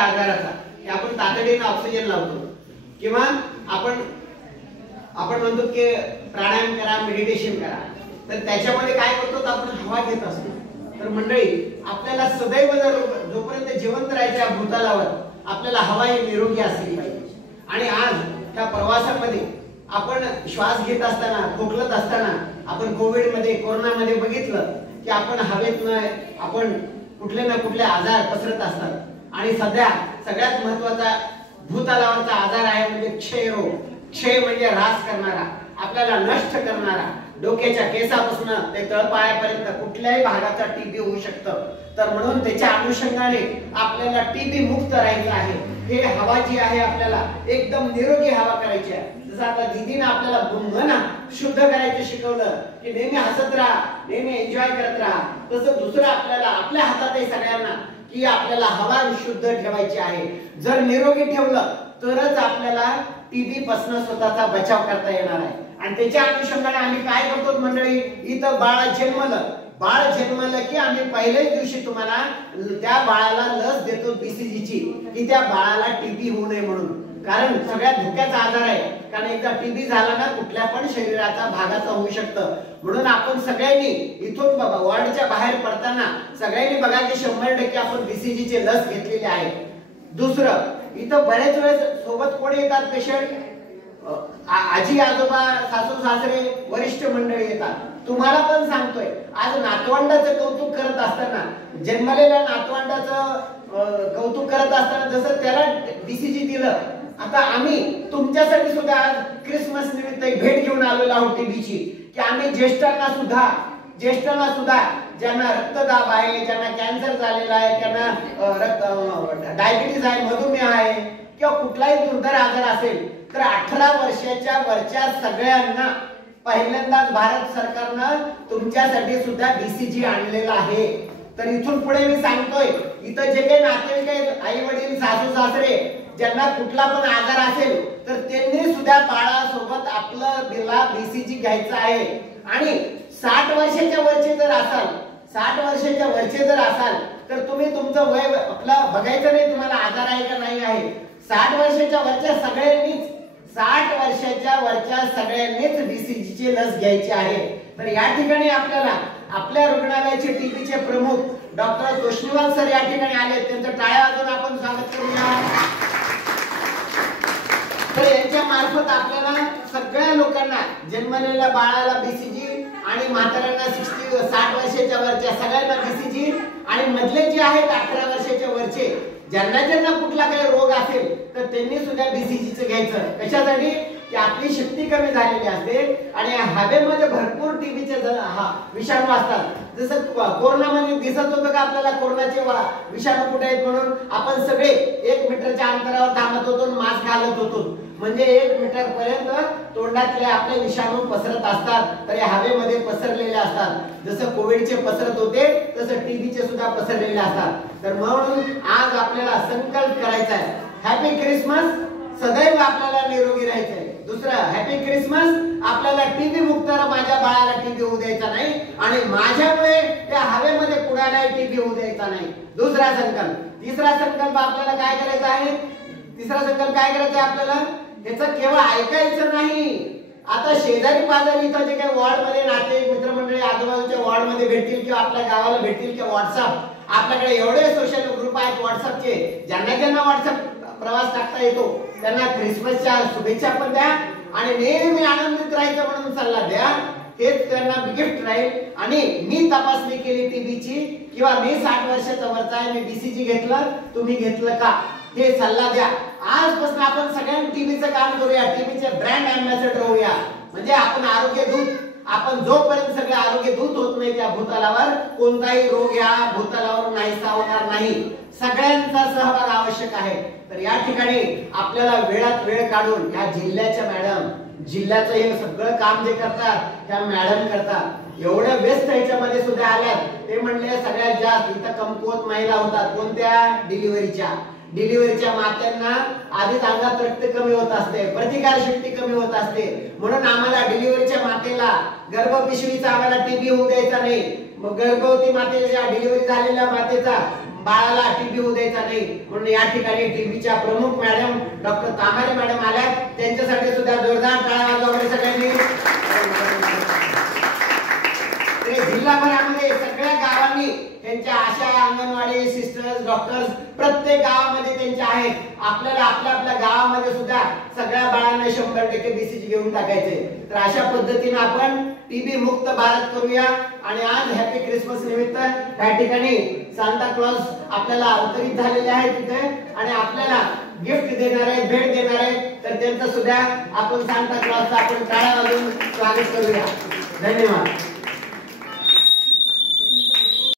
आजाराचा की आपण तातडीने ऑक्सिजन लावतो किंवा आपण म्हणतो की प्राणायाम करा, मेडिटेशन करा, तर त्याच्यामध्ये काय करतो आपण हवा घेत असतो. तर मंडळी आपल्याला सदैव जोपर्यंत जिवंत राहायचं भूतलावर आपल्याला हवा ही निरोगी असली पाहिजे. आणि आज त्या प्रवासामध्ये आपण श्वास घेत असताना, खोकलत असताना आपण कोविडमध्ये, कोरोनामध्ये बघितलं की आपण हवेतनं आपण कुठले ना कुठले आजार पसरत असतात. आणि सध्या सगळ्यात महत्त्वाचा भूतलावरचा आजार आहे म्हणजे क्षयरोग. क्षय म्हणजे ऱ्हास करणारा, आपल्याला नष्ट करणारा, डोक्याच्या केसापासून ते तळपायापर्यंत कुठल्याही भागाचा टीबी होऊ शकतं. तर म्हणून त्याच्या अनुषंगाने आपल्याला टीबी मुक्त राहायचं आहे. हे हवा जी आहे आपल्याला एकदम निरोगी हवा करायची आहे. जसं आता दीदीने आपल्याला मन शुद्ध करायचं शिकवलं की नेहमी हसत राहा, नेहमी एन्जॉय करत राहा, तसं दुसरं आपल्याला आपल्या हातात आहे सगळ्यांना की आपल्याला हवा शुद्ध ठेवायची आहे. जर निरोगी ठेवलं तरच आपल्याला टीबी पासून स्वतःचा बचाव करता येणार आहे. आणि त्याच्या अनुषंगाने आम्ही काय करतो मंडळी, इथं बाळ जन्मलं की आम्ही पहिल्याच दिवशी तुम्हाला त्या बाळाला लस देतो बीसीजीची, की त्या बाळाला टीबी होऊ नये म्हणून. कारण सगळ्यात धोक्याचा आजार आहे. कारण एकदा टीबी झाला ना कुठल्या पण शरीराचा भागाचा होऊ शकतं. म्हणून आपण सगळ्यांनी इथून वॉर्डच्या बाहेर पडताना सगळ्यांनी बघा की 100% आपण बीसीजीची लस घेतलेली आहे. दुसरं, इथं बरेच वेळेस सोबत कोण येतात पेशंट, आजी आजोबा, सासू सासरे, वरिष्ठ मंडळी येतात. तुम्हाला पण सांगतोय, आज नातवंडाचं कौतुक करत असताना, जन्मलेल्या नातवंडाचं कौतुक करत असताना जसं त्याला बीसीजी दिलं, आता आम्ही तुमच्यासाठी सुद्धा आज क्रिसमस निमित्त भेट घेऊन आलेलो आहोत टीबीची, की आम्ही ज्येष्ठांना सुद्धा ज्यांना रक्तदाब आहे, ज्यांना कॅन्सर झालेला आहे, ज्यांना डायबिटीज आहे, मधुमेह आहे किंवा कुठलाही दुर्धर आजार असेल, तर 18 वर्षाच्या वरच्या सगळ्यांना पहिल्यांदाच भारत सरकारनं तुमच्यासाठी सुद्धा बीसीजी आणलेला आहे. तर इथून पुढे मी सांगतोय, इथं जे काही नातेवाईक आहेत, आई वडील, सासू सासरे, ज्यांना कुठला पण आजार असेल तर त्यांनी सुद्धा बाळासोबत आपलं बीसीजी घ्यायचं आहे. आणि 60 वर्षाच्या वरचे जर असाल तर तुम्ही तुमचं वय आपलं बघायचं नाही, तुम्हाला आजार आहे का नाही आहे. 60 वर्षाच्या वरच्या सगळ्यांनीच बीसीजीची लस घ्यायची आहे. तर या ठिकाणी आपल्याला आपल्या रुग्णालयाचे टीबीचे प्रमुख डॉक्टर तोष्णीवाल सर या ठिकाणी आले. त्यांचं टाळ्या वाजवून आपण स्वागत करूया. तर यांच्या मार्फत आपल्याला सगळ्या लोकांना, जन्मलेल्या बाळाला बीसीजी आणि म्हाताऱ्यांना 60 वर्षाच्या वरच्या सगळ्यांना बीसीजी, आणि मधले जे आहेत 18 वर्षाच्या वरचे ज्यांना कुठला काही रोग असेल तर त्यांनी सुद्धा बीसीजीचं घ्यायचं. कशासाठी, की आपली शक्ती कमी झालेली असते आणि हवेमध्ये भरपूर टीबीचे विषाणू असतात. जसं कोरोनामध्ये दिसत होतं का आपल्याला कोरोनाचे विषाणू कुठे आहेत म्हणून आपण सगळे 1 मीटरच्या अंतरावर थांबत होतो, मास्क घालत होतो. म्हणजे 1 मीटर पर्यंत तोंडातले आपले विषाणू पसरत असतात, तर या हवेमध्ये पसरलेले असतात. जसं कोविडचे पसरत होते तसं टीबीचे सुद्धा पसरलेले असतात. तर म्हणून आज आपल्याला संकल्प करायचा आहे, हॅपी क्रिसमस, सदैव आपल्याला निरोगी राहायचं आहे. दुसरं, हॅपी क्रिसमस, आपल्याला टीबी मुक्त, माझ्या बाळाला टीबी होऊ द्यायचा नाही आणि माझ्यामुळे त्या हवेमध्ये कुणालाही टीबी होऊ द्यायचा नाही. दुसरा संकल्प. तिसरा संकल्प आपल्याला काय करायचा आहे, आपल्याला याचं केवळ ऐकायचं नाही. आता शेजारी पाजारी इथं जे काही वॉर्ड मध्ये नातेवाईक, मित्रमंडळी आजूबाजूच्या वॉर्ड मध्ये भेटतील किंवा आपल्या गावाला भेटतील किंवा व्हॉट्सअप, आपल्याकडे एवढे सोशल ग्रुप आहेत व्हॉट्सअपचे, ज्यांना व्हॉट्सअप प्रवास टाकता येतो त्यांना क्रिसमसच्या शुभेच्छा पण द्या आणि नेहमी आनंदित राहायचं म्हणून सल्ला द्या. हेच त्यांना गिफ्ट राहील. आणि मी तपासणी केली टीबीची किंवा मी 60 वर्षाचा वरचा आहे, मी बीसीजी घेतलं, तुम्ही घेतलं का, हे सल्ला द्या. आजपासून आपण सगळ्यांनी टीबीचं काम करूया, टीबीचे ब्रँड अँबॅसेडर होऊया. म्हणजे आपण आरोग्य दूत, आपण जोपर्यंत सगळे आरोग्य दूत होत नाही त्या भूतलावर, कोणताही रोग या भूतलावर नाहीसा होणार नाही. सगळ्यांचा सहभाग आवश्यक आहे. तर या ठिकाणी आपल्याला वेळात वेळ काढून या जिल्ह्याच्या मॅडम, जिल्ह्याचं हे सगळं काम जे करतात त्या मॅडम करतात. एवढ्या व्यस्त ह्याच्यामध्ये सुद्धा आल्यात. ते म्हणले सगळ्यात जास्त इथं कमकुवत महिला होतात. कोणत्या, डिलिव्हरीच्या मात्यांना आधीच अंगात रक्त कमी होत असते, प्रतिकारशक्ती कमी होत असते. म्हणून आम्हाला डिलिव्हरीच्या मातेला, गर्भपिशवीचा आम्हाला टीबी होऊ द्यायचा नाही. मग गर्भवती मातेच्या, डिलिव्हरी झालेल्या मातेचा बाळाला टीबी होऊ द्यायचा नाही, म्हणून या ठिकाणी टीबीच्या प्रमुख मॅडम डॉक्टर कामारे मॅडम आल्या, त्यांच्यासाठी सुद्धा जोरदार टाळ्या वाजवा सगळ्यांनी. जिल्हाभरामध्ये सगळ्या गावांनी त्यांच्या आशा, अंगणवाडी सिस्टर्स, डॉक्टर्स प्रत्येक गावामध्ये त्यांच्या आहेत. आपल्याला आपल्या आपल्या गावामध्ये सुद्धा सगळ्या बाळांना 100% BCG घेऊन टाकायचे. तर अशा पद्धतीने आपण टीबी मुक्त भारत करूया. आणि आज हॅपी क्रिसमस निमित्त या ठिकाणी सांता क्लॉज आपल्याला अवतरित झालेले आहेत तिथे आणि आपल्याला गिफ्ट देणार आहेत, भेट देणार आहेत. तर त्यांचं सुद्धा आपण सांता क्लॉजचा आपण टाळ्या वाजवून स्वागत करूया. धन्यवाद.